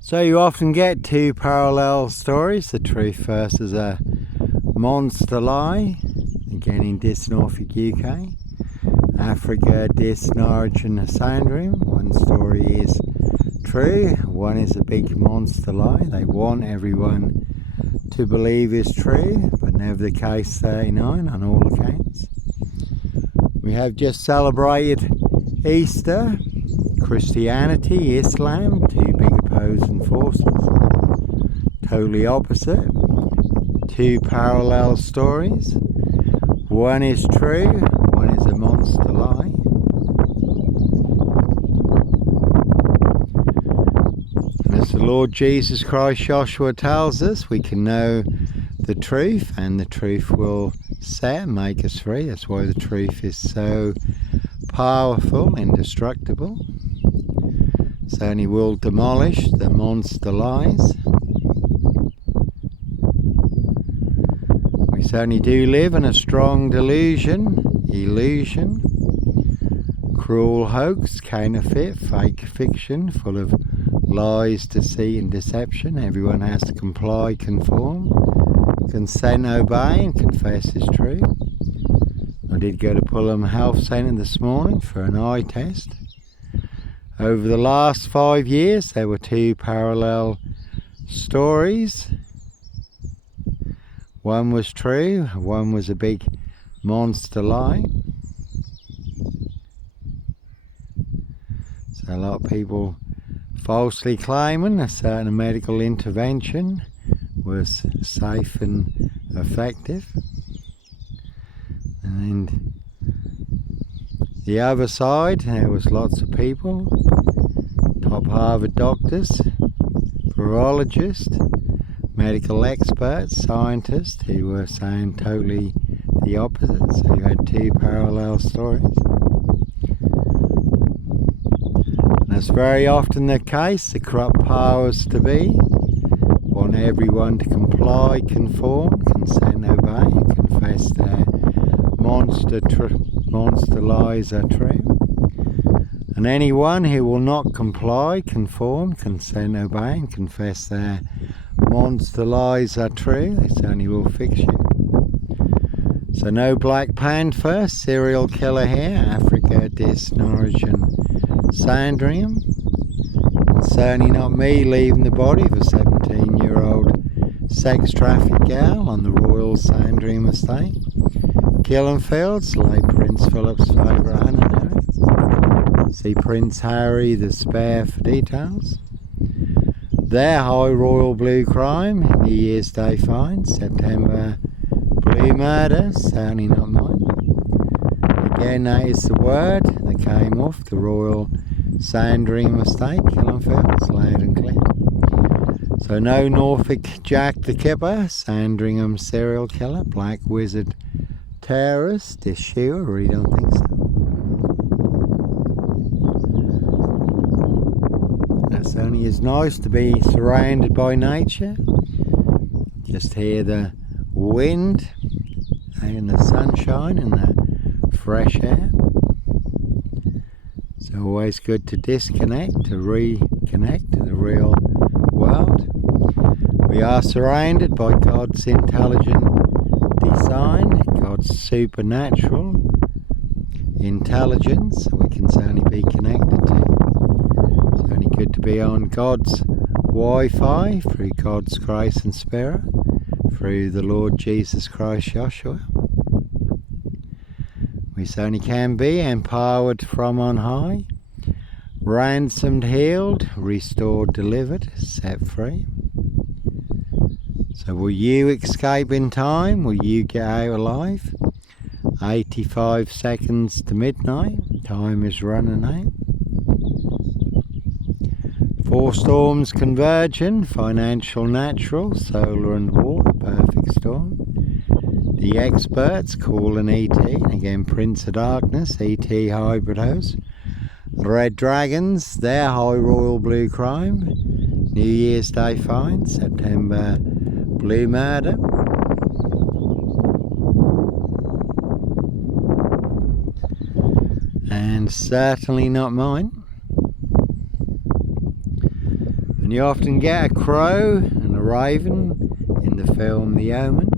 So you often get two parallel stories, the truth versus a monster lie, again in Dis Norfolk, UK. Africa, Dis Norwich and Sandringham. One story is true, one is a big monster lie. They want everyone to believe is true, but never the case 39 on all accounts. We have just celebrated Easter. Christianity, Islam, two big opposing forces, totally opposite, two parallel stories. One is true, one is a monster lie. And as the Lord Jesus Christ Joshua tells us, we can know the truth and the truth will set and make us free. That's why the truth is so powerful, indestructible. Certainly will demolish the monster lies. We certainly do live in a strong delusion, illusion, cruel hoax, counterfeit, fake fiction, full of lies, deceit and deception. Everyone has to comply, conform, consent, obey and confess is true. I did go to Fulham Health Centre this morning for an eye test. Over the last 5 years there were two parallel stories. One was true, one was a big monster lie. So a lot of people falsely claiming a certain medical intervention was safe and effective. And the other side, there was lots of people, top Harvard doctors, virologists, medical experts, scientists who were saying totally the opposite. So you had two parallel stories. And that's very often the case. The corrupt powers to be want everyone to comply, conform, consent, obey, and confess their monster lies are true. And anyone who will not comply, conform, consent, obey and confess their monster lies are true, they certainly will fix you. So no Black Panther, serial killer here, Africa, Dis Norwich and Sandringham. And certainly not me leaving the body of a 17-year-old sex trafficked girl on the Royal Sandringham estate. Killenfields, late Prince Philip's favourite animal. See Prince Harry the Spare for details. Their high royal blue crime, New Year's Day fine, September blue murder, certainly not mine. Again, that is the word that came off the Royal Sandringham estate, Killenfields, loud and clear. So no Norfolk Jack the Kipper, Sandringham serial killer, Black Wizard terrorist issue, I really don't think so. It certainly is nice to be surrounded by nature. Just hear the wind and the sunshine and the fresh air. It's always good to disconnect, to reconnect to the real world. We are surrounded by God's intelligent design, God's supernatural intelligence we can certainly be connected to. It's only good to be on God's Wi-Fi through God's grace and spirit, through the Lord Jesus Christ Joshua. We certainly can be empowered from on high, ransomed, healed, restored, delivered, set free. So will you escape in time? Will you get out alive? 85 seconds to midnight. Time is running out. 4 storms converging. Financial, natural, solar and water. Perfect storm. The experts calling ET. And again, Prince of Darkness. ET hybrid host. Red Dragons. Their high royal blue crime. New Year's Day fine. September blue murder. And certainly not mine. And you often get a crow and a raven in the film The Omen.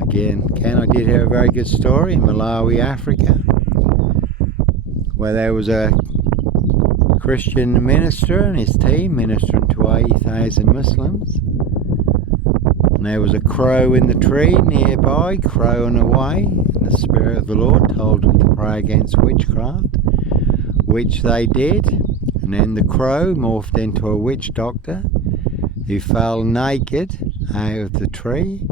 Again, I did hear a very good story in Malawi, Africa, where there was a Christian minister and his team ministering to 80,000 Muslims. And there was a crow in the tree nearby, crowing away, and the Spirit of the Lord told them to pray against witchcraft, which they did. And then the crow morphed into a witch doctor who fell naked out of the tree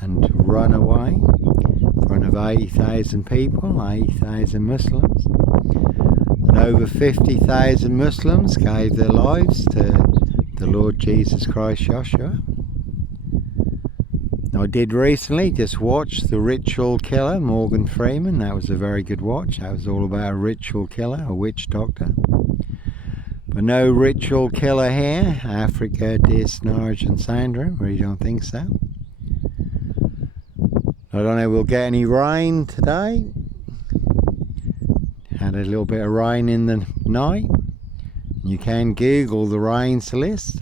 and run away in front of 80,000 people, 80,000 Muslims. And over 50,000 Muslims gave their lives to the Lord Jesus Christ Joshua. I did recently just watch The Ritual Killer, Morgan Freeman. That was a very good watch. That was all about a ritual killer, a witch doctor. But no ritual killer here. Africa, Dis, Norwich and Sandringham. Really don't think so. I don't know, we'll get any rain today. Had a little bit of rain in the night. You can Google the rains list.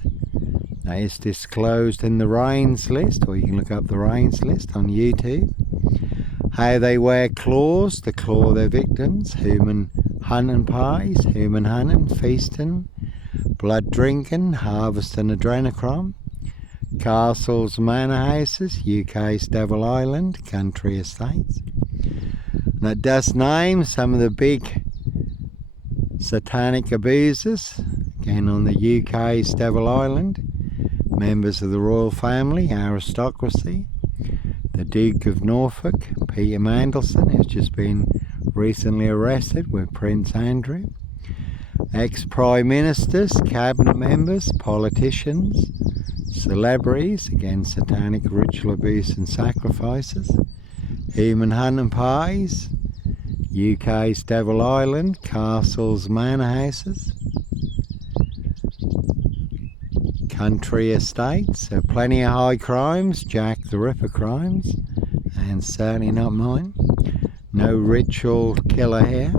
That is disclosed in the rains list, or you can look up the rains list on YouTube. How they wear claws to claw their victims, human hunting parties, human hunting, feasting, blood drinking, harvesting adrenochrome, castles, manor houses, UK's Devil Island, country estates. And it does name some of the big satanic abusers, again on the UK's Devil Island. Members of the royal family, aristocracy, the Duke of Norfolk, Peter Mandelson, who's just been recently arrested with Prince Andrew, ex-prime ministers, cabinet members, politicians, celebrities, again satanic ritual abuse and sacrifices, human hunting parties, UK's Devil Island, castles, manor houses, country estates, so plenty of high crimes, Jack the Ripper crimes, and certainly not mine. No ritual killer here.